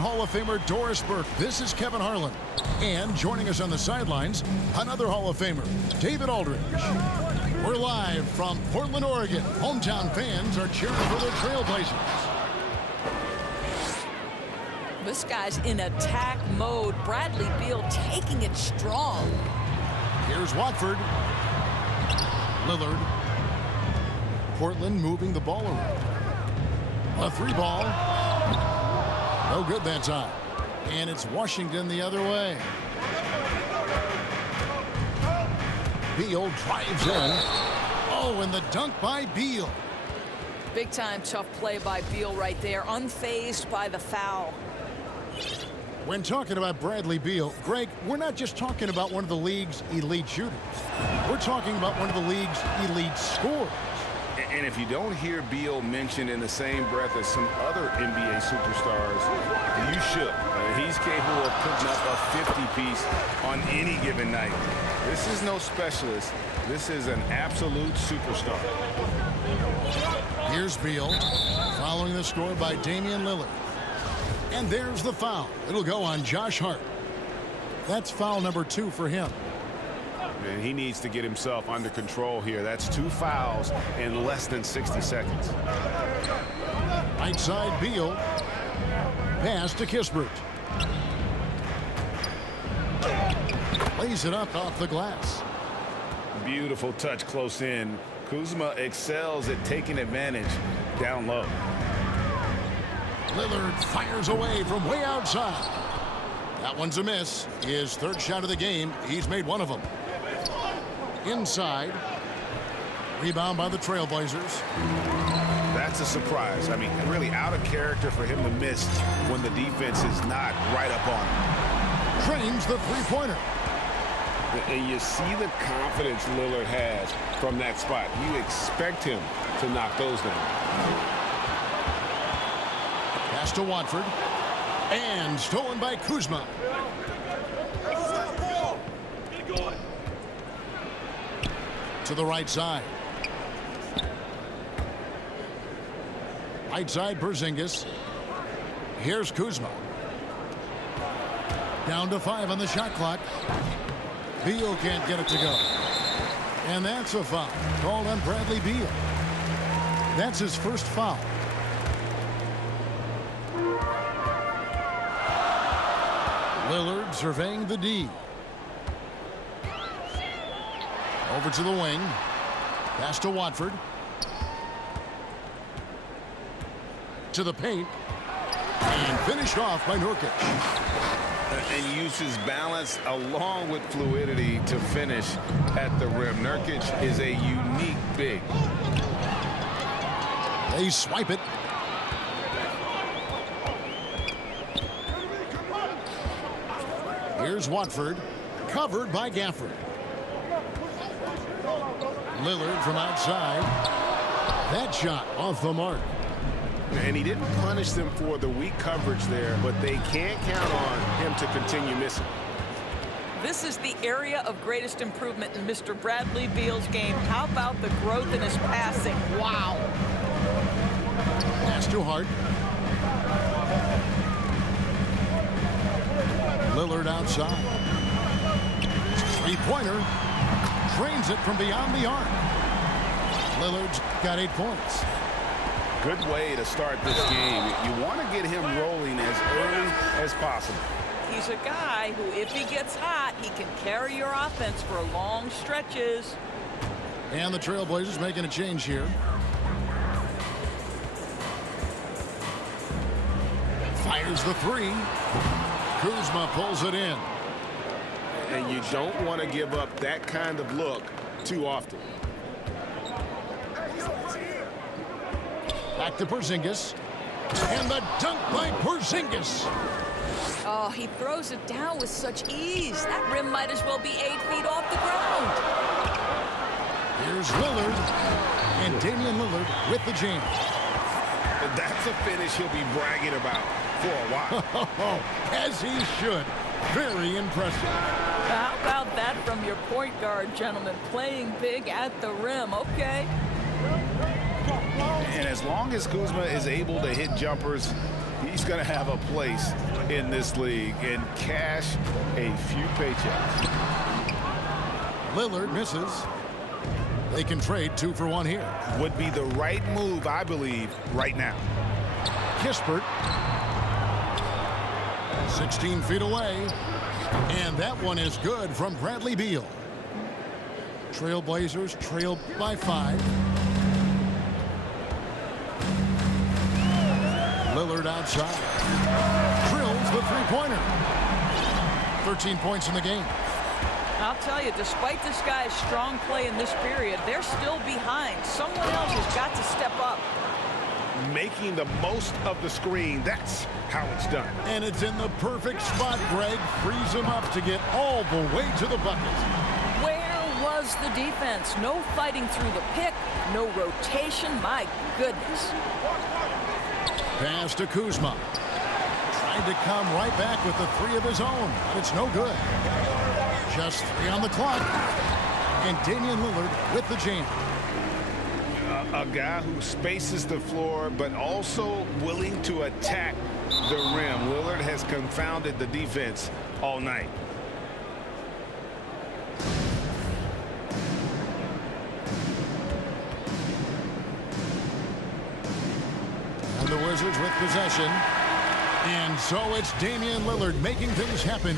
and Hall of Famer Doris Burke. This is Kevin Harlan. And joining us on the sidelines, another Hall of Famer, David Aldridge. We're live from Portland, Oregon. Hometown fans are cheering for the Trailblazers. This guy's in attack mode. Bradley Beal taking it strong. Here's Watford. Lillard. Portland moving the ball around. A three ball. No good that time. And it's Washington the other way. Beal drives in. Oh, and the dunk by Beal. Big time tough play by Beal right there. Unfazed by the foul. When talking about Bradley Beal, Greg, we're not just talking about one of the league's elite shooters. We're talking about one of the league's elite scorers. And if you don't hear Beal mentioned in the same breath as some other NBA superstars, you should. He's capable of putting up a 50-piece on any given night. This is no specialist. This is an absolute superstar. Here's Beal, following the score by Damian Lillard. And there's the foul. It'll go on Josh Hart. That's foul number 2 for him. And he needs to get himself under control here. That's 2 fouls in less than 60 seconds. Right side Beal. Pass to Kispert. Lays it up off the glass. Beautiful touch close in. Kuzma excels at taking advantage down low. Lillard fires away from way outside. That one's a miss. His third shot of the game. He's made one of them. Inside. Rebound by the Trailblazers. That's a surprise. I mean, really out of character for him to miss when the defense is not right up on him. Drains the three-pointer. And you see the confidence Lillard has from that spot. You expect him to knock those down. Pass to Watford. And stolen by Kuzma. To the right side. Right side, Porzingis. Here's Kuzma. Down to 5 on the shot clock. Beal can't get it to go. And that's a foul called on Bradley Beal. That's his first foul. Lillard surveying the D. Over to the wing. Pass to Watford. To the paint. And finished off by Nurkic. And uses balance along with fluidity to finish at the rim. Nurkic is a unique big. They swipe it. Here's Watford, covered by Gafford. Lillard from outside. That shot off the mark. And he didn't punish them for the weak coverage there, but they can't count on him to continue missing. This is the area of greatest improvement in Mr. Bradley Beal's game. How about the growth in his passing? Wow. Pass to Hart. Lillard outside. Three-pointer. Drains it from beyond the arc. Lillard's got 8 points. Good way to start this game. You want to get him rolling as early as possible. He's a guy who, if he gets hot, he can carry your offense for long stretches. And the Trailblazers making a change here. Fires the 3. Kuzma pulls it in. And you don't want to give up that kind of look too often. Back to Porzingis. And the dunk by Porzingis. Oh, he throws it down with such ease. That rim might as well be 8 feet off the ground. Here's Lillard. And Damian Lillard with the jam. That's a finish he'll be bragging about for a while. As he should. Very impressive. How about that from your point guard, gentlemen? Playing big at the rim. Okay. And as long as Kuzma is able to hit jumpers, he's going to have a place in this league and cash a few paychecks. Lillard misses. They can trade 2 for 1 here. Would be the right move, I believe, right now. Kispert. 16 feet away. And that one is good from Bradley Beal. Trailblazers trail by 5. Lillard outside. Drills the three-pointer. 13 points in the game. I'll tell you, despite this guy's strong play in this period, they're still behind. Someone else has got to step up. Making the most of the screen, that's how it's done. And it's in the perfect spot. Greg frees him up to get all the way to the bucket. Where was the defense? No fighting through the pick, no rotation. My goodness. Pass to Kuzma. Trying to come right back with the 3 of his own. But it's no good. Just 3 on the clock. And Damian Lillard with the jam. A guy who spaces the floor, but also willing to attack the rim. Lillard has confounded the defense all night. And the Wizards with possession. And so it's Damian Lillard making things happen.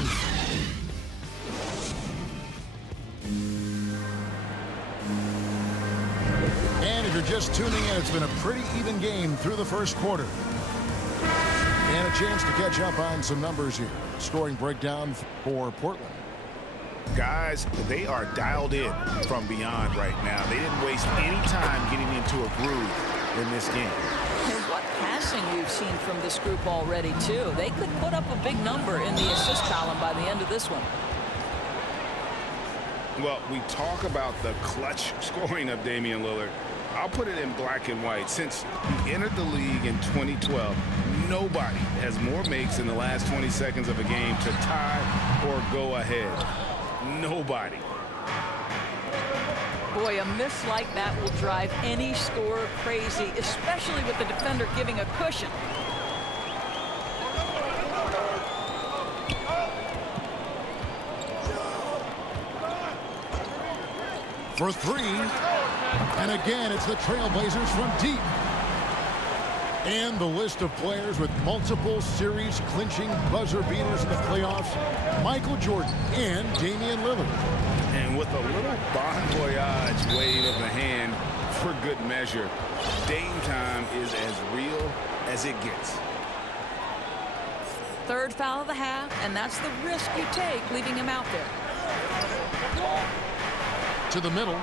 And if you're just tuning in, it's been a pretty even game through the first quarter. And a chance to catch up on some numbers here. Scoring breakdown for Portland. Guys, they are dialed in from beyond right now. They didn't waste any time getting into a groove in this game. And what passing we've seen from this group already, too. They could put up a big number in the assist column by the end of this one. Well, we talk about the clutch scoring of Damian Lillard. I'll put it in black and white. Since he entered the league in 2012, nobody has more makes in the last 20 seconds of a game to tie or go ahead. Nobody. Boy, a miss like that will drive any scorer crazy, especially with the defender giving a cushion. For 3. And again, it's the Trailblazers from deep. And the list of players with multiple series-clinching buzzer beaters in the playoffs, Michael Jordan and Damian Lillard. And with a little bon voyage wave of the hand for good measure, Dame time is as real as it gets. 3rd foul of the half, and that's the risk you take leaving him out there. To the middle.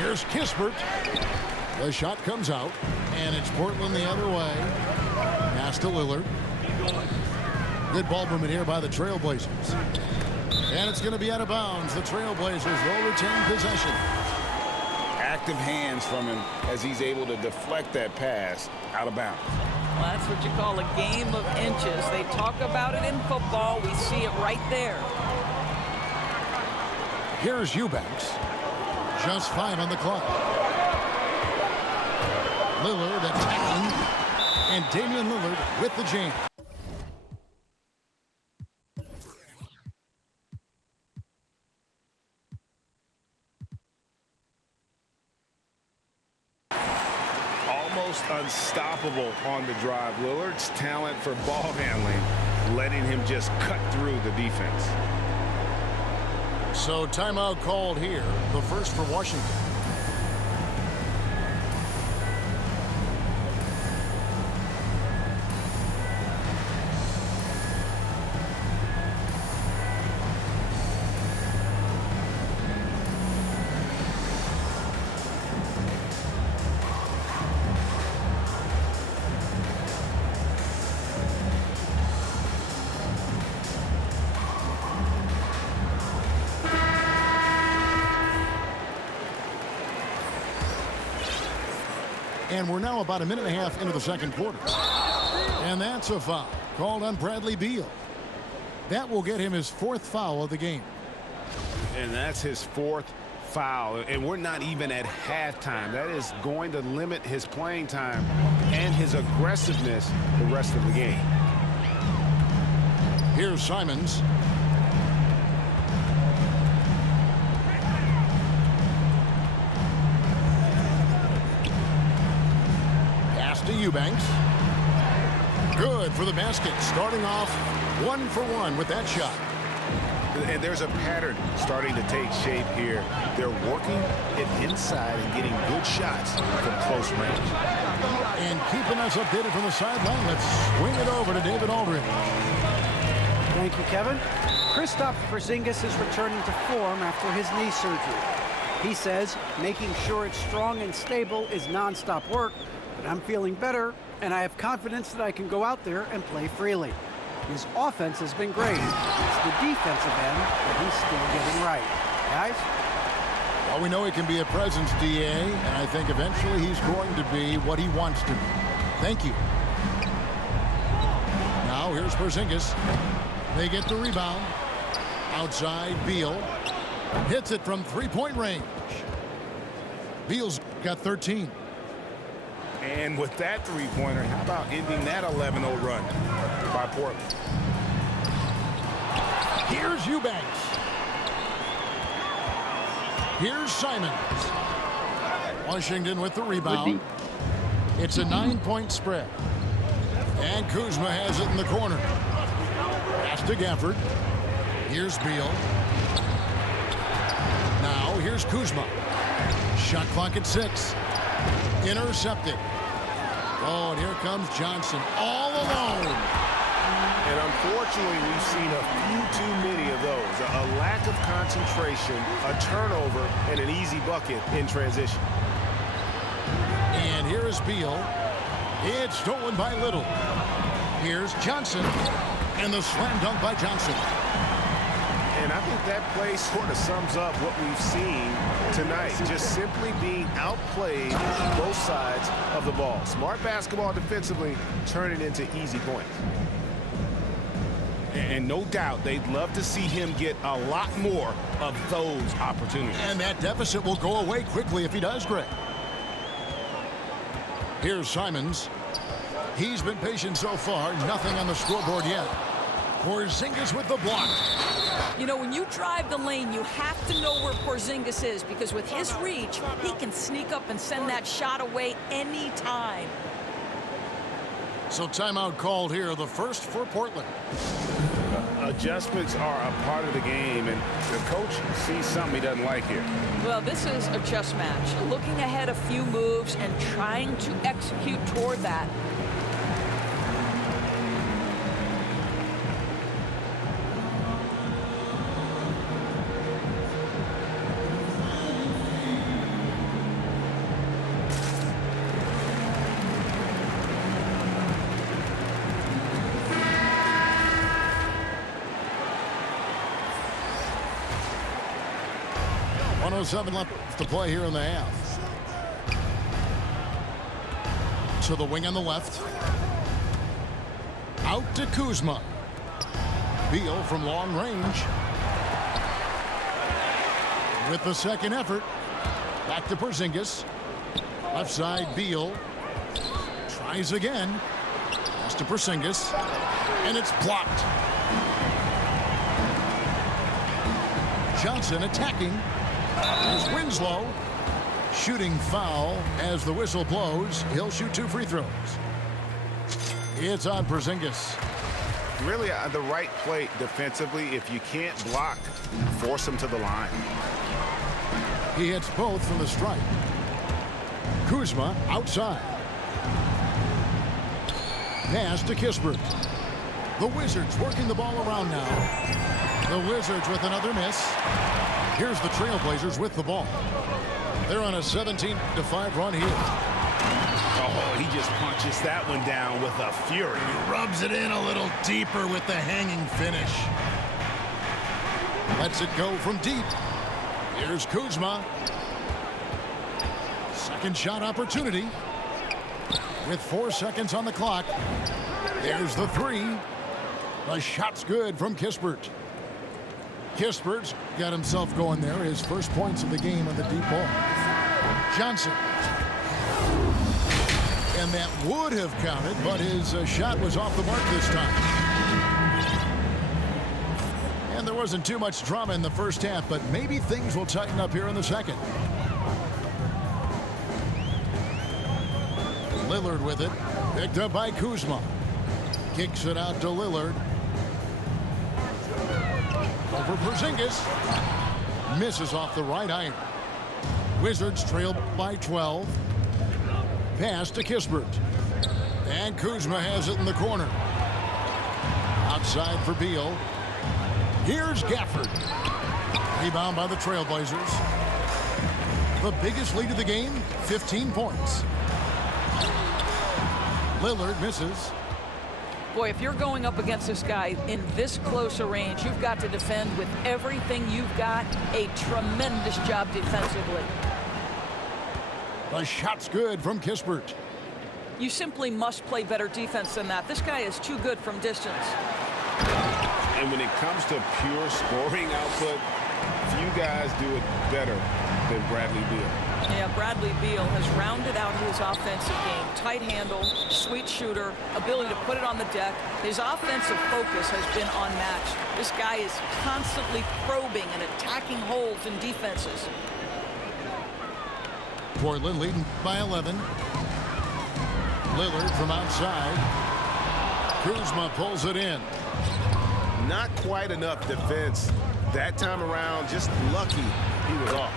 Here's Kispert. The shot comes out, and it's Portland the other way. Pass to Lillard. Good ball movement here by the Trailblazers. And it's going to be out of bounds. The Trailblazers will retain possession. Active hands from him as he's able to deflect that pass out of bounds. Well, that's what you call a game of inches. They talk about it in football. We see it right there. Here's Eubanks. Just 5 on the clock. Lillard attacking. And Damian Lillard with the jam. Almost unstoppable on the drive. Lillard's talent for ball handling, letting him just cut through the defense. So timeout called here, the first for Washington. And we're now about a minute and a half into the second quarter. And that's a foul called on Bradley Beal. That will get him his 4th foul of the game. And that's his 4th foul, and we're not even at halftime. That is going to limit his playing time and his aggressiveness the rest of the game. Here's Simons. Pass to Eubanks. Good for the basket. Starting off 1 for 1 with that shot. And there's a pattern starting to take shape here. They're working it inside and getting good shots from close range. And keeping us updated from the sideline, let's swing it over to David Aldridge. Thank you, Kevin. Kristaps Porzingis is returning to form after his knee surgery. He says making sure it's strong and stable is nonstop work, but I'm feeling better, and I have confidence that I can go out there and play freely. His offense has been great. It's the defensive end that he's still getting right. Guys? Well, we know he can be a presence, DA, and I think eventually he's going to be what he wants to be. Thank you. Now here's Porzingis. They get the rebound. Outside, Beal. Hits it from three-point range. Beal's got 13. And with that three-pointer, how about ending that 11-0 run by Portland? Here's Eubanks. Here's Simons. Washington with the rebound. It's a 9-point spread. And Kuzma has it in the corner. Pass to Gafford. Here's Beal. Now here's Kuzma. Shot clock at 6. Intercepted. Oh, and here comes Johnson all alone. And unfortunately, we've seen a few too many of those. A lack of concentration, a turnover, and an easy bucket in transition. And here is Beal. It's stolen by Little. Here's Johnson. And the slam dunk by Johnson. And I think that play sort of sums up what we've seen tonight. Just simply being outplayed on both sides of the ball. Smart basketball defensively, turning into easy points. And no doubt they'd love to see him get a lot more of those opportunities. And that deficit will go away quickly if he does, Greg. Here's Simons. He's been patient so far. Nothing on the scoreboard yet. Porzingis with the block. You know, when you drive the lane, you have to know where Porzingis is, because with his reach, he can sneak up and send that shot away anytime. So timeout called here, the first for Portland. Adjustments are a part of the game, and the coach sees something he doesn't like here. Well, this is a chess match. Looking ahead a few moves and trying to execute toward that. .07 left to play here in the half. To the wing on the left. Out to Kuzma. Beal from long range. With the second effort. Back to Porzingis. Left side, Beal. Tries again. Pass to Porzingis. And it's blocked. Johnson attacking. Here's Winslow. Shooting foul as the whistle blows. He'll shoot 2 free throws. It's on Porzingis. Really the right play defensively. If you can't block, force him to the line. He hits both from the stripe. Kuzma outside. Pass to Kispert. The Wizards working the ball around now. The Wizards with another miss. Here's the Trailblazers with the ball. They're on a 17-5 run here. Oh, he just punches that one down with a fury. He rubs it in a little deeper with the hanging finish. Lets it go from deep. Here's Kuzma. Second shot opportunity. With 4 seconds on the clock. There's the 3. The shot's good from Kispert. Kispert's got himself going there. His first points of the game on the deep ball. Johnson. And that would have counted, but his shot was off the mark this time. And there wasn't too much drama in the first half, but maybe things will tighten up here in the second. Lillard with it. Picked up by Kuzma. Kicks it out to Lillard. Over Porzingis. Misses off the right iron. Wizards trail by 12. Pass to Kispert. And Kuzma has it in the corner. Outside for Beal. Here's Gafford. Rebound by the Trailblazers. The biggest lead of the game, 15 points. Lillard misses. Boy, if you're going up against this guy in this close a range, you've got to defend with everything you've got. A tremendous job defensively. The shot's good from Kispert. You simply must play better defense than that. This guy is too good from distance. And when it comes to pure scoring output, few guys do it better than Bradley Beal. Yeah, Bradley Beal has rounded out his offensive game. Tight handle, sweet shooter, ability to put it on the deck. His offensive focus has been unmatched. This guy is constantly probing and attacking holes in defenses. Portland leading by 11. Lillard from outside. Kuzma pulls it in. Not quite enough defense that time around. Just lucky he was off.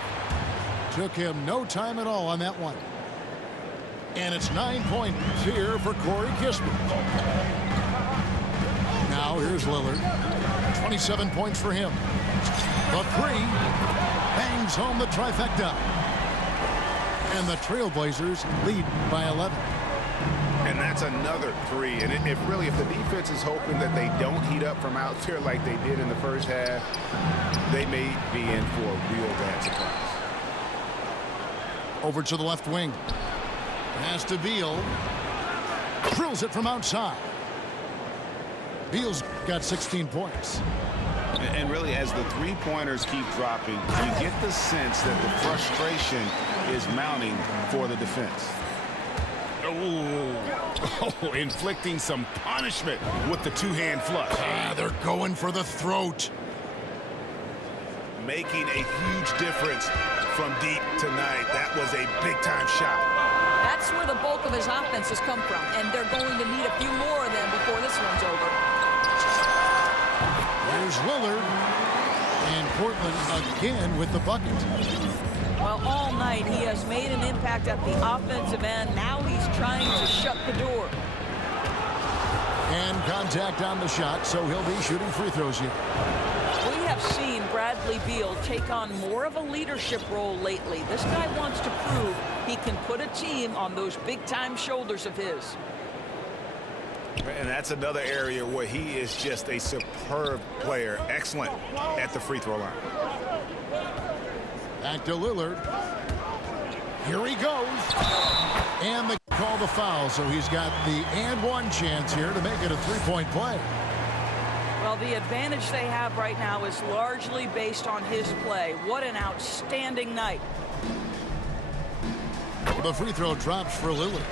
Took him no time at all on that one. And it's 9 points here for Corey Kispert. Now here's Lillard. 27 points for him. The three bangs home the trifecta. And the Trailblazers lead by 11. And that's another three. And if the defense is hoping that they don't heat up from out there like they did in the first half, they may be in for a real bad surprise. Over to the left wing. Pass to Beal. Drills it from outside. Beal's got 16 points. And really, as the three-pointers keep dropping, you get the sense that the frustration is mounting for the defense. Oh, inflicting some punishment with the two-hand flush. They're going for the throat. Making a huge difference from deep tonight. That was a big-time shot. That's where the bulk of his offense has come from, and they're going to need a few more of them before this one's over. There's Lillard. And Portland again with the bucket. Well, all night he has made an impact at the offensive end. Now he's trying to shut the door. And contact on the shot, so he'll be shooting free throws here. We have seen Bradley Beal take on more of a leadership role lately. This guy wants to prove he can put a team on those big-time shoulders of his. And that's another area where he is just a superb player. Excellent at the free throw line. Back to Lillard. Here he goes. And they call the foul, so he's got the and one chance here to make it a three-point play. Well, the advantage they have right now is largely based on his play. What an outstanding night. The free throw drops for Lillard.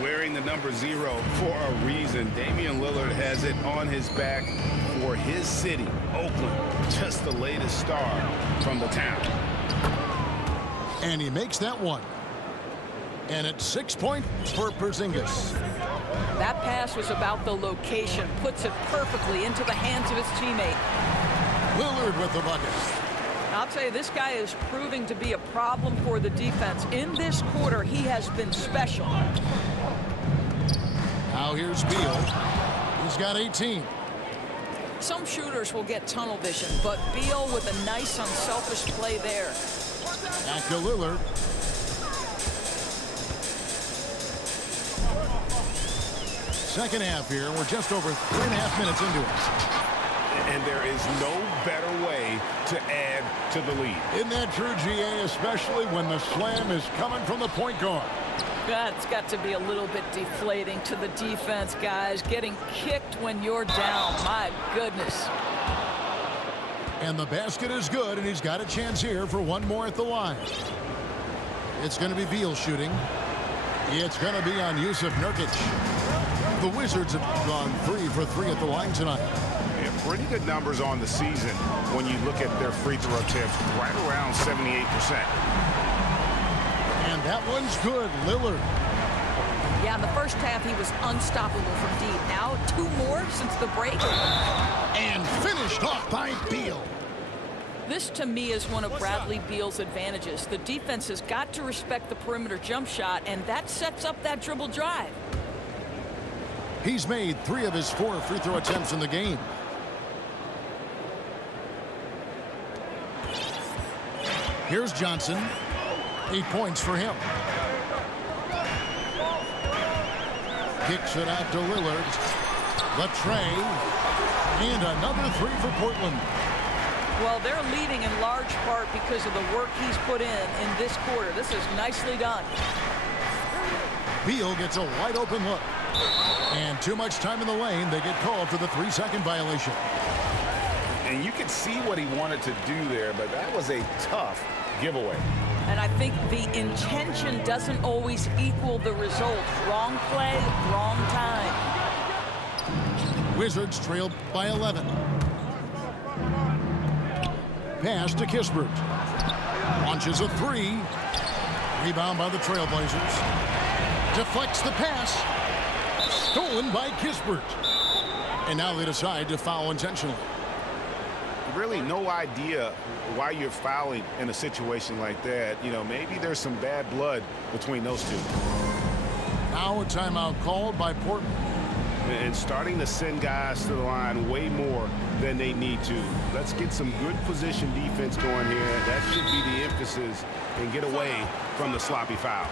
Wearing the number 0 for a reason. Damian Lillard has it on his back for his city, Oakland. Just the latest star from the town. And he makes that one. And it's 6 points for Porzingis. That pass was about the location. Puts it perfectly into the hands of his teammate. Lillard with the bucket. I'll tell you, this guy is proving to be a problem for the defense. In this quarter, he has been special. Now here's Beal. He's got 18. Some shooters will get tunnel vision, but Beal with a nice, unselfish play there. Back to Lillard. Second half here, and we're just over 3.5 minutes into it. And there is no better way to add to the lead. Isn't that true, GA, especially when the slam is coming from the point guard? That's got to be a little bit deflating to the defense, guys. Getting kicked when you're down. My goodness. And the basket is good, and he's got a chance here for one more at the line. It's going to be Beal shooting. It's going to be on Yusuf Nurkic. The Wizards have gone 3 for 3 at the line tonight. Yeah, pretty good numbers on the season when you look at their free throw attempts, right around 78%. And that one's good, Lillard. Yeah, in the first half, he was unstoppable from deep. Now, 2 more since the break. And finished off by Beal. This, to me, is one of Bradley Beal's advantages. The defense has got to respect the perimeter jump shot, and that sets up that dribble drive. He's made 3 of his 4 free throw attempts in the game. Here's Johnson. 8 points for him. Kicks it out to Lillard. Latrey. And another 3 for Portland. Well, they're leading in large part because of the work he's put in this quarter. This is nicely done. Beal gets a wide open look. And too much time in the lane. They get called for the 3-second violation. And you can see what he wanted to do there, but that was a tough giveaway. And I think the intention doesn't always equal the result. Wrong play, wrong time. Wizards trailed by 11. Pass to Kispert. Launches a 3. Rebound by the Trailblazers. Deflects the pass. Stolen by Kispert. And now they decide to foul intentionally. Really no idea why you're fouling in a situation like that. You know, maybe there's some bad blood between those two. Now a timeout called by Portland. And starting to send guys to the line way more than they need to. Let's get some good position defense going here. That should be the emphasis and get away from the sloppy fouls.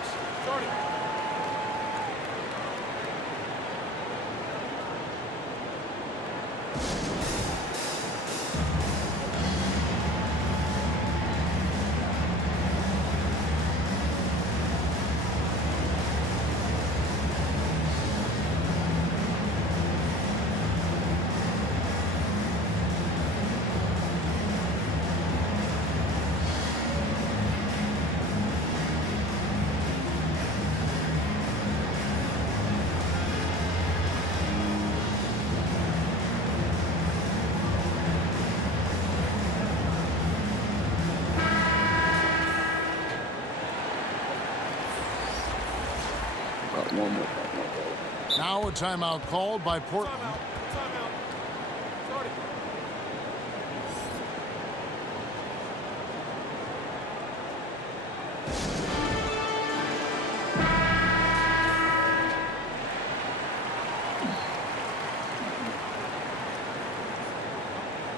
Now a timeout called by Portland.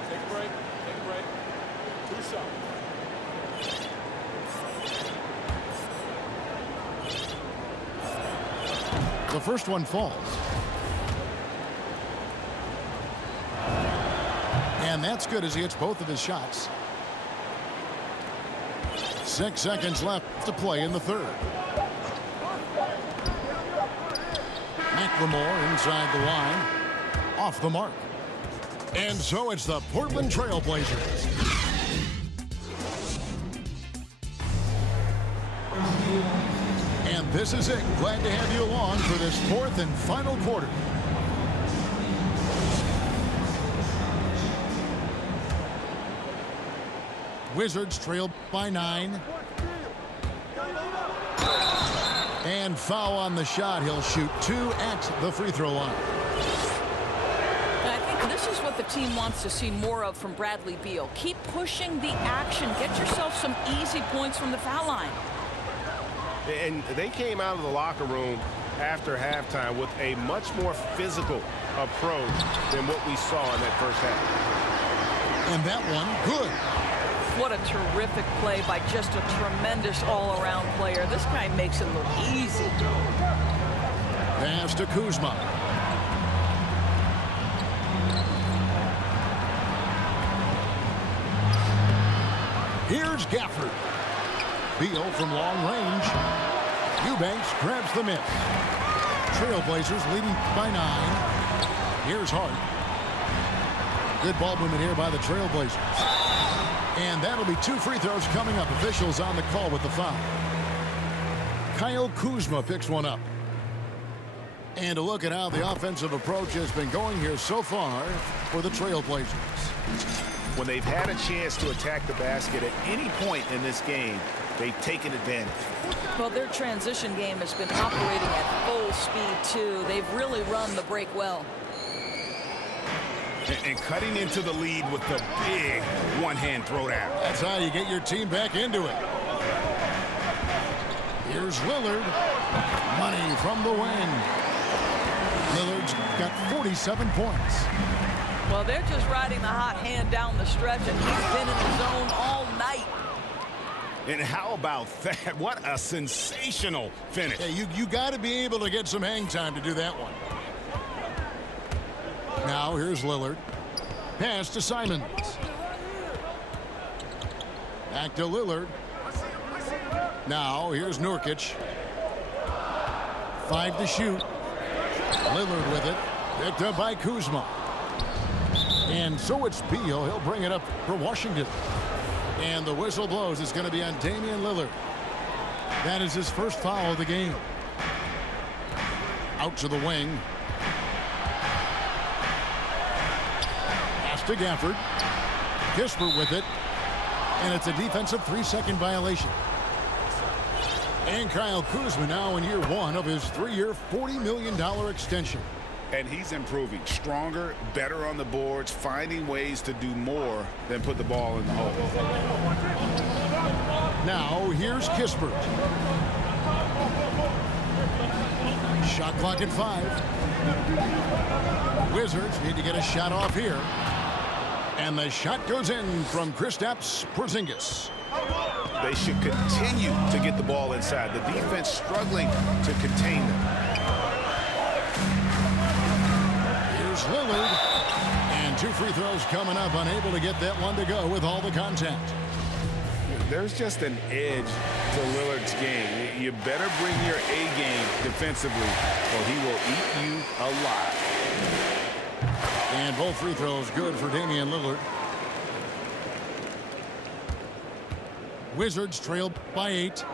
Take a break. 2 shots. The first one falls. And that's good as he hits both of his shots. 6 seconds left to play in the third. McLemore inside the line. Off the mark. And so it's the Portland Trailblazers. And this is it. Glad to have you along for this 4th and final quarter. Wizards trail by 9. And foul on the shot. He'll shoot 2 at the free throw line. And I think this is what the team wants to see more of from Bradley Beal. Keep pushing the action. Get yourself some easy points from the foul line. And they came out of the locker room after halftime with a much more physical approach than what we saw in that first half. And that one, good. What a terrific play by just a tremendous all-around player. This guy makes it look easy. Pass to Kuzma. Here's Gafford. Beal from long range. Eubanks grabs the miss. Trailblazers leading by 9. Here's Hart. Good ball movement here by the Trailblazers. And that'll be 2 free throws coming up. Officials on the call with the foul. Kyle Kuzma picks one up. And a look at how the offensive approach has been going here so far for the Trailblazers. When they've had a chance to attack the basket at any point in this game, they've taken advantage. Well, their transition game has been operating at full speed, too. They've really run the break well. And cutting into the lead with the big one-hand throwdown. That's how you get your team back into it. Here's Lillard. Money from the wing. Lillard's got 47 points. Well, they're just riding the hot hand down the stretch, and he's been in the zone all night. And how about that? What a sensational finish. Hey, you got to be able to get some hang time to do that one. Now here's Lillard. Pass to Simons. Back to Lillard. Now here's Nurkic. 5 to shoot. Lillard with it. Picked up by Kuzma. And so it's Beal. He'll bring it up for Washington. And the whistle blows. It's going to be on Damian Lillard. That is his first foul of the game. Out to the wing. Pass to Gafford. Kisper with it. And it's a defensive 3-second violation. And Kyle Kuzma now in year 1 of his 3-year, $40 million extension. And he's improving. Stronger, better on the boards, finding ways to do more than put the ball in the hole. Now here's Kispert. Shot clock at 5. Wizards need to get a shot off here. And the shot goes in from Kristaps Porzingis. They should continue to get the ball inside. The defense struggling to contain them. Here's Lillard. And 2 free throws coming up. Unable to get that one to go with all the contact. There's just an edge to Lillard's game. You better bring your A game defensively, or he will eat you alive. And both free throws good for Damian Lillard. Wizards trail by 8.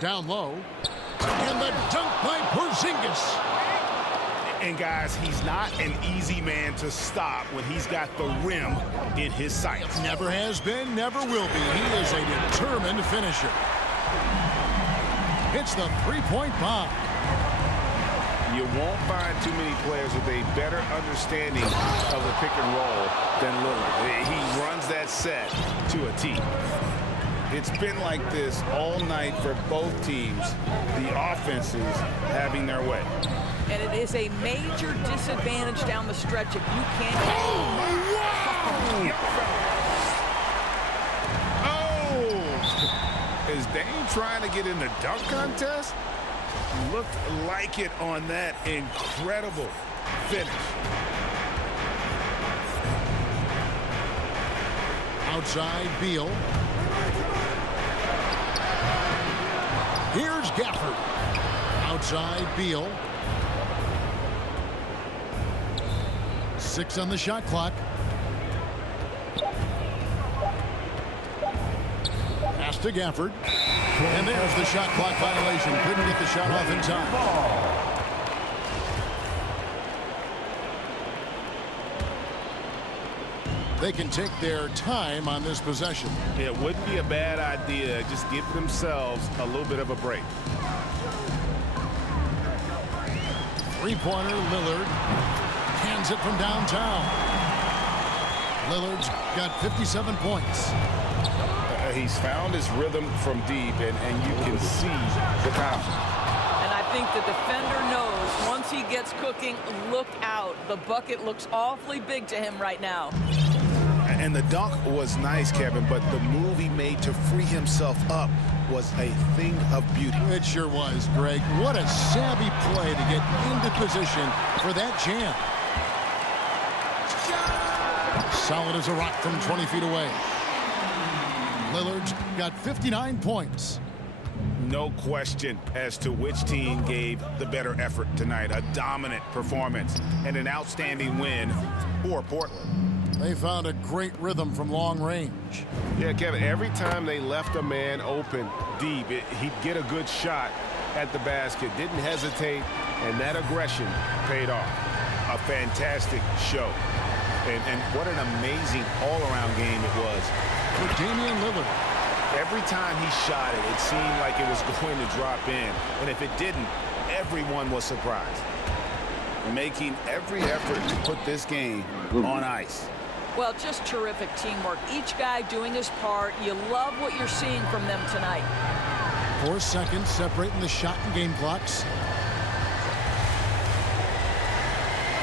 Down low. And the dunk by Porzingis. And guys, he's not an easy man to stop when he's got the rim in his sights. Never has been, never will be. He is a determined finisher. It's the three-point bomb. You won't find too many players with a better understanding of the pick and roll than Lillard. He runs that set to a T. It's been like this all night for both teams. The offenses having their way. And it is a major disadvantage down the stretch if you can't. Oh! Is Dame trying to get in the dunk contest? Looked like it on that incredible finish. Outside Beal. Here's Gafford. Outside Beal. 6 on the shot clock. Pass to Gafford. And there's the shot clock violation. Couldn't get the shot off in time. They can take their time on this possession. It wouldn't be a bad idea. Just give themselves a little bit of a break. Three-pointer, Lillard. Hands it from downtown. Lillard's got 57 points. He's found his rhythm from deep, and you can see the confidence. And I think the defender knows once he gets cooking, look out. The bucket looks awfully big to him right now. And the dunk was nice, Kevin, but the move he made to free himself up was a thing of beauty. It sure was, Greg. What a savvy play to get into position for that jam. Solid as a rock from 20 feet away. Lillard's got 59 points. No question as to which team gave the better effort tonight. A dominant performance and an outstanding win for Portland. They found a great rhythm from long range. Yeah, Kevin, every time they left a man open deep, he'd get a good shot at the basket. Didn't hesitate, and that aggression paid off. A fantastic show. And what an amazing all-around game it was. For Damian Lillard. Every time he shot it, it seemed like it was going to drop in. And if it didn't, everyone was surprised. Making every effort to put this game on ice. Well, just terrific teamwork. Each guy doing his part. You love what you're seeing from them tonight. 4 seconds separating the shot and game clocks.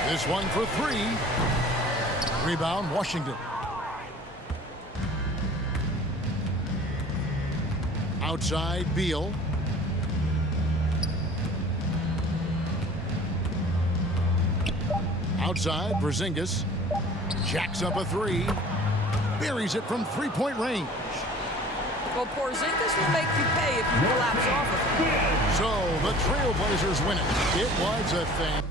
This one for 3. Rebound, Washington. Outside, Beal. Outside, Porzingis. Jacks up a 3. Buries it from 3-point range. Well, Porzingis will make you pay if you collapse off of him. So the Trailblazers win it. It was a fan.